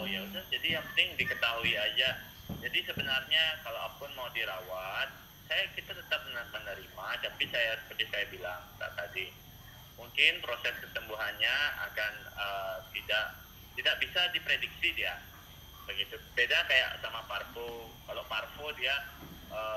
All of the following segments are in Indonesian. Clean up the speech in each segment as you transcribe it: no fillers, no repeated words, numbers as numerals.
Oh ya udah, jadi yang penting diketahui aja. Jadi sebenarnya kalau apapun mau dirawat, kita tetap menerima, tapi seperti saya bilang tadi, mungkin proses kesembuhannya akan tidak bisa diprediksi dia. Begitu. Beda kayak sama parvo. Kalau parvo dia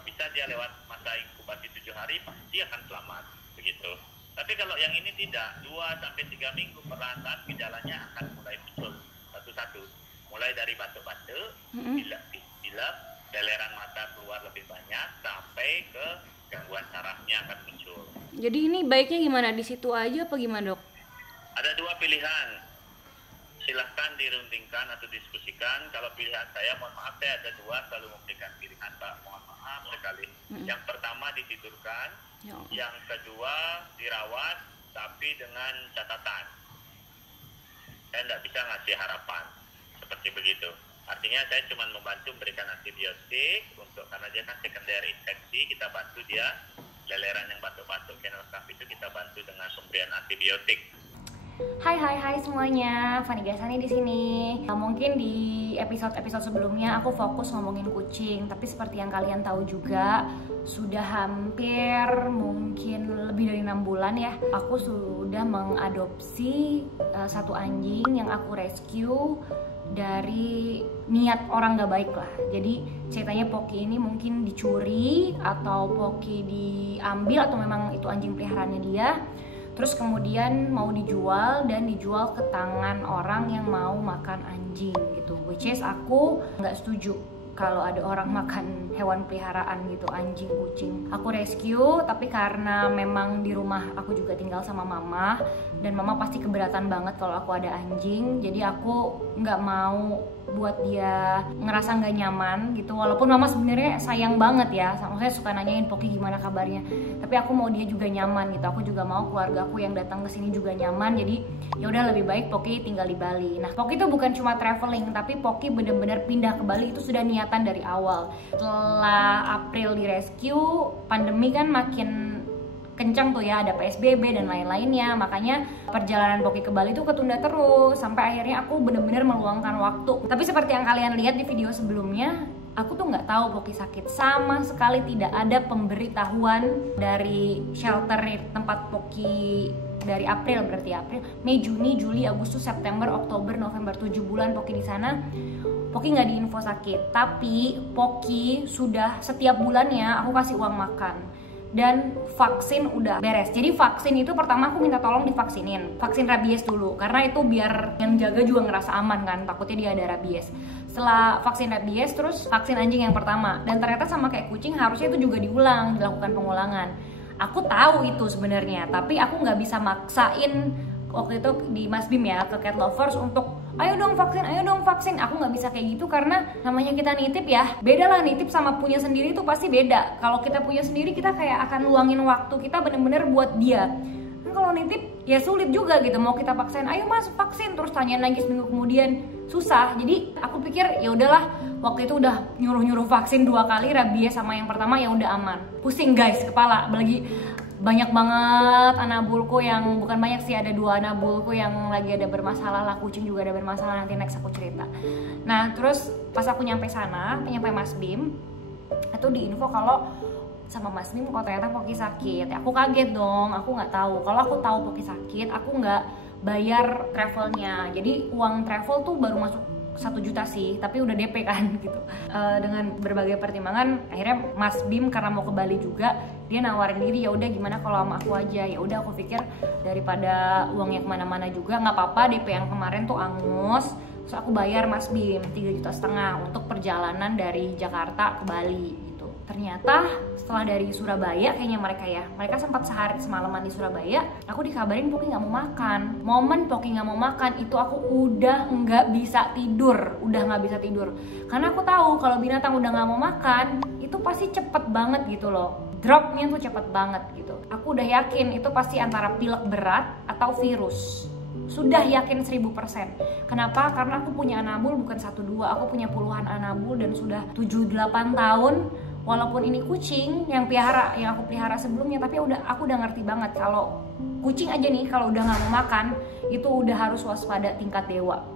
bisa dia lewat masa inkubasi 7 hari pasti akan selamat. Begitu. Tapi kalau yang ini tidak, 2-3 minggu perlahan gejalanya akan mulai muncul satu-satu. Mulai dari batuk-batuk, pilek, deleran mata keluar lebih banyak, sampai ke gangguan sarafnya akan muncul. Jadi ini baiknya gimana? Di situ aja apa gimana, Dok? Ada 2 pilihan. Silahkan dirundingkan atau diskusikan. Kalau pilihan saya, mohon maaf, saya ada 2 selalu memberikan pilihan, Pak. Mohon maaf sekali. Yang pertama ditidurkan, yang kedua dirawat, tapi dengan catatan. Saya tidak bisa ngasih harapan seperti begitu. Artinya saya cuma membantu memberikan antibiotik karena dia kan sekunder infeksi, kita bantu dia leleran yang batuk-batuk kena itu kita bantu dengan pemberian antibiotik. Hai semuanya, Fani Gasani di sini. Mungkin di episode sebelumnya aku fokus ngomongin kucing, tapi seperti yang kalian tahu juga sudah hampir mungkin lebih dari 6 bulan ya, aku sudah mengadopsi satu anjing yang aku rescue dari niat orang gak baik lah. Jadi ceritanya Poki ini mungkin dicuri atau Poki diambil atau memang itu anjing peliharaannya dia. Terus kemudian mau dijual dan dijual ke tangan orang yang mau makan anjing gitu. Which is aku nggak setuju kalau ada orang makan hewan peliharaan gitu, anjing, kucing. Aku rescue, tapi karena memang di rumah aku juga tinggal sama mama, dan mama pasti keberatan banget kalau aku ada anjing. Jadi aku nggak mau buat dia ngerasa nggak nyaman gitu. Walaupun mama sebenarnya sayang banget ya, saya suka nanyain Poki gimana kabarnya. Tapi aku mau dia juga nyaman gitu. Aku juga mau keluarga aku yang datang ke sini juga nyaman. Jadi ya udah lebih baik Poki tinggal di Bali. Nah, Poki itu bukan cuma traveling, tapi Poki bener-bener pindah ke Bali itu sudah niatan dari awal. Setelah April di rescue, pandemi kan makin kencang tuh ya, ada PSBB dan lain-lainnya, makanya perjalanan Poki ke Bali tuh ketunda terus sampai akhirnya aku bener-bener meluangkan waktu. Tapi seperti yang kalian lihat di video sebelumnya, aku tuh nggak tahu Poki sakit, sama sekali tidak ada pemberitahuan dari shelter tempat Poki. Dari April, berarti April, Mei, Juni, Juli, Agustus, September, Oktober, November, 7 bulan Poki di sana. Poki nggak diinfo sakit, tapi Poki sudah setiap bulannya aku kasih uang makan. Dan vaksin udah beres. Jadi vaksin itu pertama aku minta tolong divaksinin, vaksin rabies dulu, karena itu biar yang jaga juga ngerasa aman kan, takutnya dia ada rabies. Setelah vaksin rabies, terus vaksin anjing yang pertama. Dan ternyata sama kayak kucing, harusnya itu juga dilakukan pengulangan. Aku tahu itu sebenarnya, tapi aku nggak bisa maksain waktu itu di Mas Bim ya, ke Cat Lovers untuk ayo dong vaksin. Aku nggak bisa kayak gitu karena namanya kita nitip ya, beda lah nitip sama punya sendiri itu pasti beda. Kalau kita punya sendiri kita kayak akan luangin waktu kita bener-bener buat dia. Kan kalau nitip ya sulit juga gitu, mau kita paksain ayo mas vaksin terus tanyain lagi seminggu kemudian, susah. Jadi aku pikir ya udahlah, waktu itu udah nyuruh vaksin 2 kali, rabies sama yang pertama, ya udah aman. Pusing guys kepala, lagi banyak banget anabulku yang, bukan banyak sih, ada 2 anabulku yang lagi ada bermasalah lah, kucing juga ada bermasalah, nanti next aku cerita. Nah terus pas aku nyampe Mas Bim, itu diinfo kalau sama Mas Bim kok ternyata Poki sakit. Aku kaget dong, aku nggak tahu. Kalau aku tahu Poki sakit, aku nggak bayar travelnya. Jadi uang travel tuh baru masuk 1 juta sih, tapi udah DP kan gitu. Dengan berbagai pertimbangan akhirnya Mas Bim karena mau ke Bali juga, dia nawarin diri, ya udah gimana kalau sama aku aja. Ya udah aku pikir daripada uangnya kemana-mana juga nggak apa-apa, DP yang kemarin tuh angus. Terus aku bayar Mas Bim 3,5 juta untuk perjalanan dari Jakarta ke Bali gitu. Ternyata setelah dari Surabaya kayaknya mereka sempat sehari semalaman di Surabaya, aku dikabarin Poki nggak mau makan. Momen Poki nggak mau makan itu aku udah nggak bisa tidur, karena aku tahu kalau binatang udah nggak mau makan itu pasti cepet banget gitu loh, dropnya tuh cepet banget gitu. Aku udah yakin itu pasti antara pilek berat atau virus, sudah yakin 1000%. Kenapa? Karena aku punya anabul bukan 1-2, aku punya puluhan anabul dan sudah 7-8 tahun. Walaupun ini kucing yang aku pelihara sebelumnya, tapi aku udah ngerti banget kalau kucing aja nih kalau udah nggak mau makan itu udah harus waspada tingkat dewa.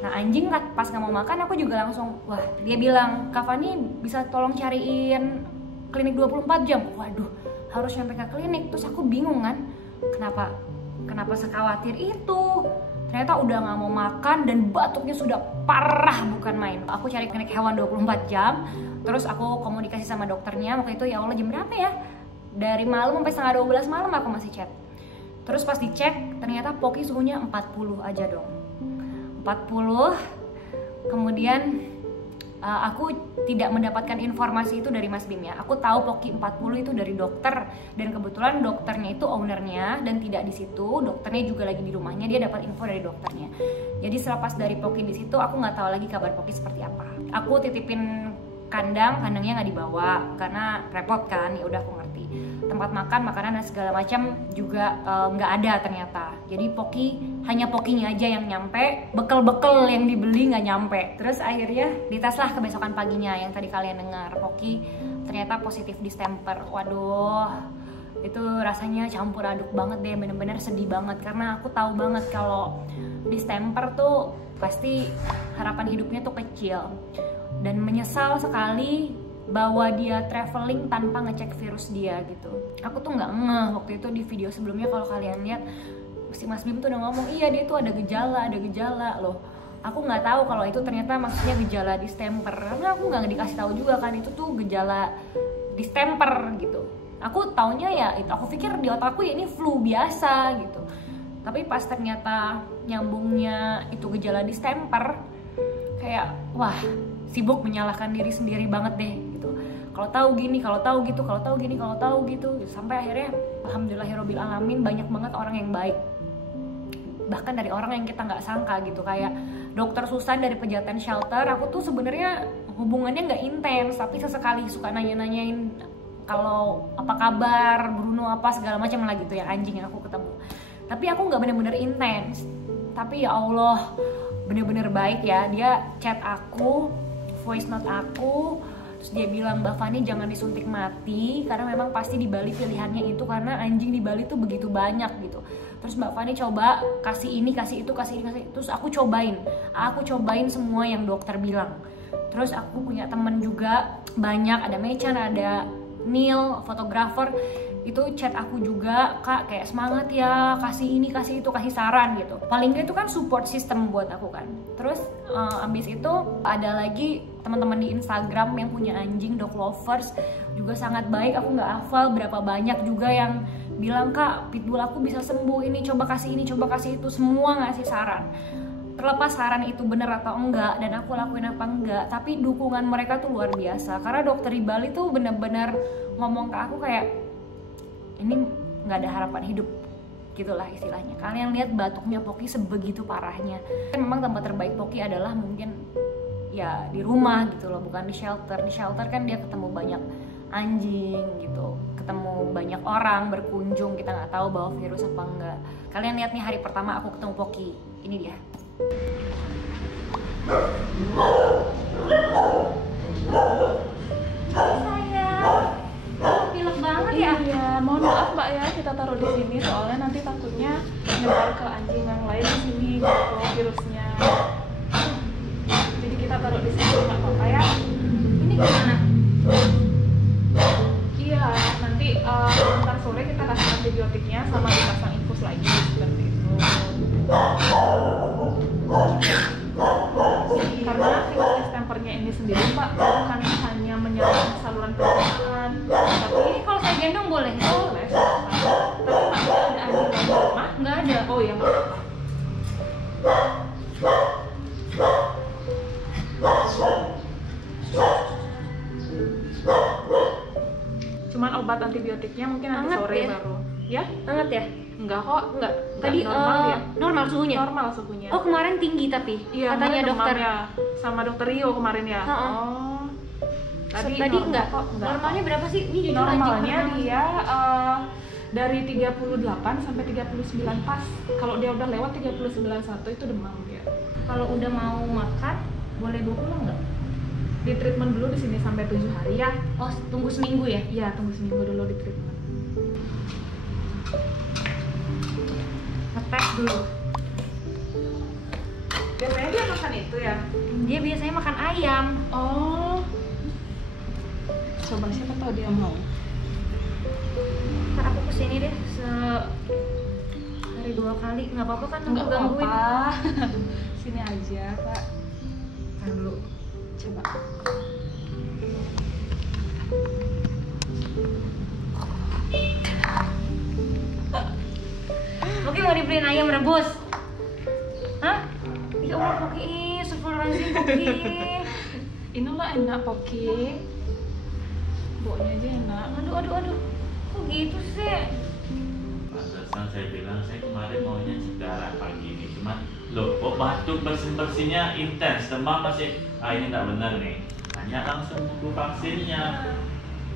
Nah anjing pas nggak mau makan aku juga langsung, wah dia bilang, Kak Fani bisa tolong cariin klinik 24 jam. Waduh, harus sampai ke klinik. Terus aku bingung kan, kenapa sekhawatir itu. Ternyata udah nggak mau makan dan batuknya sudah parah bukan main. Aku cari klinik hewan 24 jam. Terus aku komunikasi sama dokternya. Waktu itu ya Allah jam berapa ya? Dari malam sampai setengah 12 malam aku masih chat. Terus pas dicek ternyata Poki suhunya 40 aja dong. 40. Kemudian aku tidak mendapatkan informasi itu dari Mas Bim ya. Aku tahu Poki 40 itu dari dokter, dan kebetulan dokternya itu ownernya dan tidak di situ. Dokternya juga lagi di rumahnya, dia dapat info dari dokternya. Jadi selepas dari Poki di situ aku nggak tahu lagi kabar Poki seperti apa. Aku titipin kandangnya nggak dibawa karena repot kan. Ya udah aku ngerti. Tempat makan, makanan dan segala macam juga nggak ada ternyata. Jadi hanya Pokinya aja yang nyampe, bekal yang dibeli nggak nyampe. Terus akhirnya dites lah kebesokan paginya yang tadi kalian dengar, Poki ternyata positif distemper. Waduh, itu rasanya campur aduk banget deh, bener-bener sedih banget karena aku tahu banget kalau distemper tuh pasti harapan hidupnya tuh kecil, dan menyesal sekali bahwa dia traveling tanpa ngecek virus dia gitu. Aku tuh nggak ngeh waktu itu di video sebelumnya, kalau kalian lihat si Mas Bim tuh udah ngomong iya dia tuh ada gejala loh. Aku nggak tahu kalau itu ternyata maksudnya gejala distemper, karena aku nggak dikasih tahu juga kan itu tuh gejala distemper gitu. Aku taunya ya itu, aku pikir di otakku ya ini flu biasa gitu. Tapi pas ternyata nyambungnya itu gejala distemper, kayak wah sibuk menyalahkan diri sendiri banget deh gitu. Kalau tahu gini, kalau tahu gitu, kalau tahu gini, kalau tahu gitu. Sampai akhirnya alhamdulillahirabbil alamin banyak banget orang yang baik. Bahkan dari orang yang kita nggak sangka gitu, kayak Dokter Susan dari Pejaten Shelter. Aku tuh sebenarnya hubungannya nggak intens, tapi sesekali suka nanya-nanyain kalau apa kabar, Bruno apa segala macam lah gitu, yang anjing yang aku ketemu. Tapi aku nggak bener-bener intens. Tapi ya Allah, bener-bener baik ya. Dia chat aku, voice note aku, terus dia bilang, Mbak Fani jangan disuntik mati karena memang pasti di Bali pilihannya itu, karena anjing di Bali tuh begitu banyak gitu. Terus Mbak Fani coba kasih ini, kasih itu, kasih ini, kasih itu. Terus aku cobain semua yang dokter bilang. Terus aku punya temen juga banyak, ada Mechan, ada Neil, fotografer, itu chat aku juga, Kak kayak semangat ya, kasih ini, kasih itu, kasih saran gitu. Paling nggak itu kan support system buat aku kan. Terus abis itu ada lagi teman-teman di Instagram yang punya anjing, dog lovers, juga sangat baik. Aku nggak hafal berapa banyak juga yang bilang, Kak pitbull aku bisa sembuh, ini coba kasih ini, coba kasih itu, semua ngasih saran. Terlepas saran itu bener atau enggak dan aku lakuin apa enggak, tapi dukungan mereka tuh luar biasa. Karena dokter di Bali tuh bener-bener ngomong ke aku kayak, ini nggak ada harapan hidup gitulah istilahnya. Kalian lihat batuknya Poki sebegitu parahnya. Memang tempat terbaik Poki adalah mungkin ya di rumah gitu loh, bukan di shelter. Di shelter kan dia ketemu banyak anjing gitu, ketemu banyak orang berkunjung, kita nggak tahu bawa virus apa enggak. Kalian lihat nih hari pertama aku ketemu Poki, ini dia. Pilek banget ya? Iya, mohon maaf Mbak ya, kita taruh di sini soalnya nanti takutnya nyebar ke anjing yang lain di sini gitu virusnya. Jadi kita taruh di sini nggak apa-apa ya. Ini gimana? Iya, nanti ntar sore kita kasih antibiotiknya sama dipasang infus lagi seperti itu. Karena virus distempernya ini sendiri Pak bukan hanya menyerang saluran pencernaan, tapi Ini kalau saya gendong boleh? boleh. Tapi Pak ada anjing di rumah? Nggak ada. Oh ya nggak apa-apa. Cuman obat antibiotiknya mungkin nanti Hangat sore ya? baru. Ya? Hangat ya? Enggak kok, enggak. Tadi Normal dia. normal suhunya? Normal suhunya. Oh kemarin tinggi tapi Iya, katanya kemarin dokter. demam ya. Sama dokter Rio kemarin ya. Ha-ha. Oh. Tadi Tadi normal enggak? kok, enggak. Normalnya berapa sih? Ini jujur Normalnya anjing dia dari 38 sampai 39 pas. Kalau dia udah lewat 39,1 itu demam dia. Kalau udah mau makan boleh bawa pulang nggak? Di treatment dulu di sini sampai 7 hari ya. Oh tunggu seminggu ya? Iya, tunggu seminggu dulu di treatment. Ngetes dulu. Biasanya dia makan itu ya? Dia biasanya makan ayam. Oh. Coba siapa tahu dia mau. Ntar aku kesini deh sehari 2 kali, nggak apa-apa kan? Nggak Aku gangguin. apa-apa. Sini aja, Kak. Ntar dulu. Coba. Oke, mau dibeliin ayam rebus? Hah? Ya Allah, Poki, astagfirullahaladzim, Poki. Inilah enak, Poki. Baunya aja enak. Aduh. Kok gitu sih? Pantesan saya bilang, saya kemarin maunya sekarang pagi ini. Cuman, loh, kok batuk bersin-bersinnya intens, demam masih, ini nggak benar nih. Hanya langsung tunggu vaksinnya.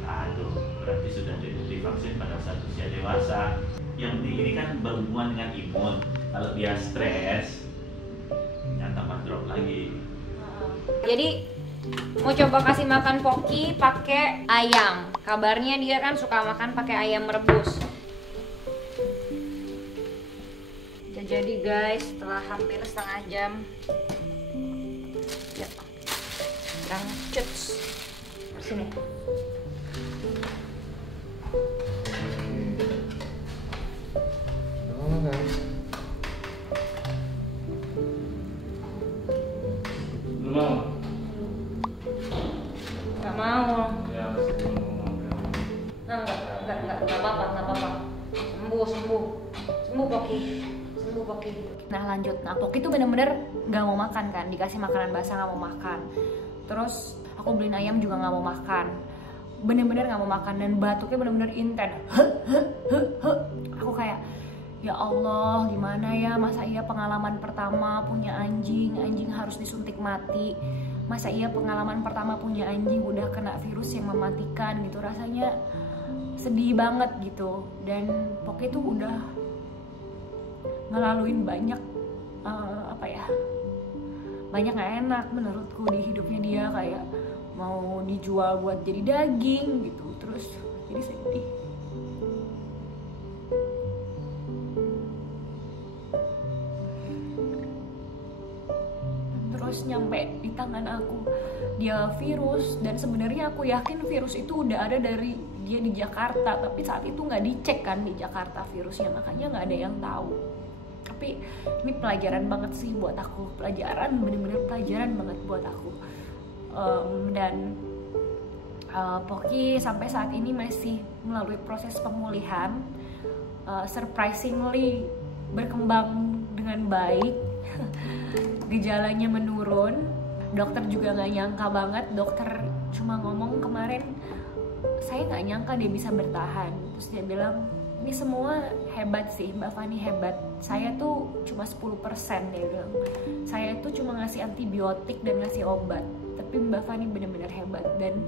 Aduh, berarti sudah divaksin pada saat usia dewasa. Yang ini kan berhubungan dengan imun. Kalau dia stres, yang tambah drop lagi. Jadi mau coba kasih makan Poki pakai ayam. Kabarnya dia kan suka makan pakai ayam rebus. Jadi guys, setelah hampir setengah jam, ya, lanjut sini. Nggak mau. Nggak apa-apa. Sembuh Poki. Nah lanjut, Poki tuh bener-bener nggak mau makan kan, dikasih makanan basah nggak mau makan. Terus aku beliin ayam juga nggak mau makan, bener-bener nggak mau makan dan batuknya bener-bener intens. Aku kayak, ya Allah, gimana ya, masa iya pengalaman pertama punya anjing harus disuntik mati. Masa iya pengalaman pertama punya anjing udah kena virus yang mematikan gitu, rasanya sedih banget gitu. Dan Poki tuh udah ngelaluin banyak banyak gak enak menurutku di hidupnya dia, kayak mau dijual buat jadi daging gitu, terus jadi sedih. Terus nyampe di tangan aku dia virus, dan sebenarnya aku yakin virus itu udah ada dari dia di Jakarta, tapi saat itu nggak dicek kan di Jakarta virusnya, makanya nggak ada yang tahu. Tapi ini pelajaran banget sih buat aku, bener-bener pelajaran banget buat aku. Dan Poki sampai saat ini masih melalui proses pemulihan, surprisingly berkembang dengan baik. Gejalanya menurun, dokter juga nggak nyangka banget. Dokter cuma ngomong kemarin, saya nggak nyangka dia bisa bertahan. Terus dia bilang, ini semua hebat sih Mbak Fani, hebat. Saya tuh cuma 10%, dia bilang. Saya tuh cuma ngasih antibiotik dan ngasih obat, tapi Mbak Fani bener-bener hebat. Dan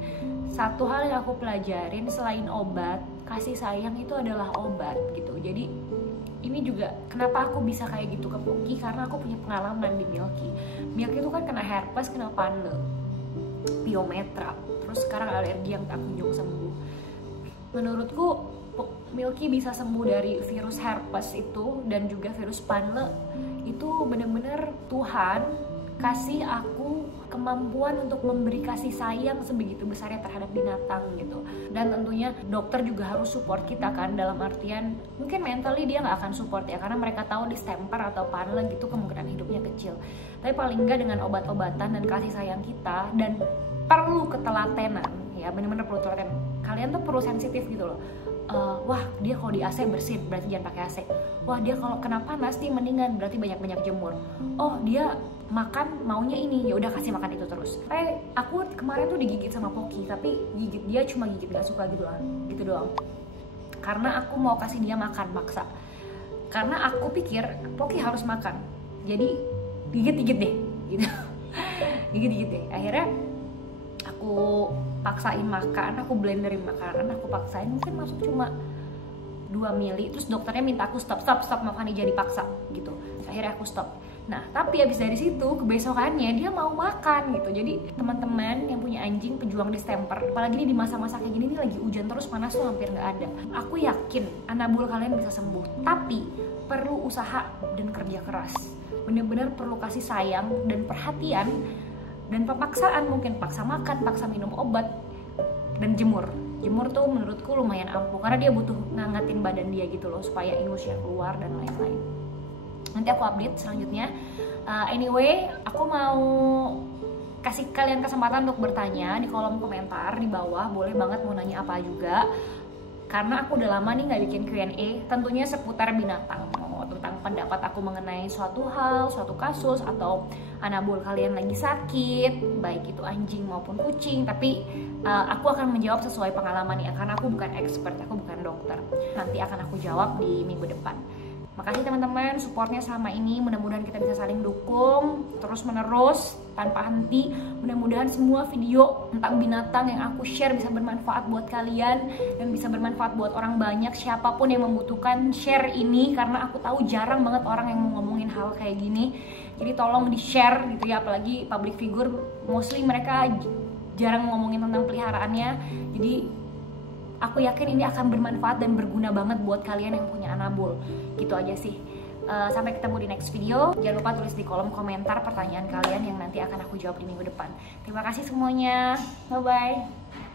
satu hal yang aku pelajarin selain obat, kasih sayang itu adalah obat gitu. Jadi ini juga kenapa aku bisa kayak gitu ke Poki, karena aku punya pengalaman di Milky. Milky itu kan kena herpes, kena panle, piometra, terus sekarang alergi yang tak kunjung sembuh. Menurutku Milky bisa sembuh dari virus herpes itu dan juga virus panle. Itu bener-bener Tuhan kasih aku kemampuan untuk memberi kasih sayang sebegitu besarnya terhadap binatang gitu. Dan tentunya dokter juga harus support kita kan, dalam artian mungkin mentally dia nggak akan support ya, karena mereka tahu distemper atau panle gitu kemungkinan hidupnya kecil. Tapi paling nggak dengan obat-obatan dan kasih sayang kita, dan perlu ketelatenan ya, bener-bener perlu telaten. Kalian tuh perlu sensitif gitu loh. Wah dia kalau di AC bersin, berarti jangan pakai AC. Wah dia kalau kena panas dia mendingan, berarti banyak-banyak jemur. Oh dia makan maunya ini, ya udah kasih makan itu terus. Aku kemarin tuh digigit sama Poki, tapi gigit dia cuma gigit gak suka gitu lah, gitu doang. Karena aku mau kasih dia makan maksa. Karena aku pikir Poki harus makan, jadi gigit-gigit deh, gitu. Gigit-gigit deh. Akhirnya aku paksain makan, aku blenderin makanan, aku paksain, mungkin masuk cuma 2 mili. Terus dokternya minta aku stop Fani, jadi paksa gitu. Akhirnya aku stop. Nah tapi abis dari situ kebesokannya dia mau makan gitu. Jadi teman-teman yang punya anjing pejuang distemper, apalagi ini di masa-masa kayak gini nih, lagi hujan terus, panas tuh hampir nggak ada. Aku yakin anabul kalian bisa sembuh, tapi perlu usaha dan kerja keras. bener-bener perlu kasih sayang dan perhatian dan pemaksaan, mungkin paksa makan, paksa minum obat, dan jemur tuh menurutku lumayan ampuh karena dia butuh ngangetin badan dia gitu loh supaya ingusnya keluar dan lain-lain. Nanti aku update selanjutnya. Anyway, aku mau kasih kalian kesempatan untuk bertanya di kolom komentar di bawah, boleh banget mau nanya apa juga. Karena aku udah lama nih nggak bikin Q&A, tentunya seputar binatang, tentang pendapat aku mengenai suatu hal, suatu kasus, atau anabul kalian lagi sakit, baik itu anjing maupun kucing. Tapi aku akan menjawab sesuai pengalaman ya, karena aku bukan expert, aku bukan dokter. Nanti akan aku jawab di minggu depan. Makasih teman-teman supportnya selama ini, mudah-mudahan kita bisa saling dukung terus menerus tanpa henti. Mudah-mudahan semua video tentang binatang yang aku share bisa bermanfaat buat kalian dan bisa bermanfaat buat orang banyak, siapapun yang membutuhkan share ini, karena aku tahu jarang banget orang yang mau ngomongin hal kayak gini. Jadi tolong di share gitu ya, apalagi public figure, mostly mereka jarang ngomongin tentang peliharaannya. Jadi aku yakin ini akan bermanfaat dan berguna banget buat kalian yang punya anabul. Gitu aja sih. Sampai ketemu di next video. Jangan lupa tulis di kolom komentar pertanyaan kalian yang nanti akan aku jawab di minggu depan. Terima kasih semuanya. Bye-bye.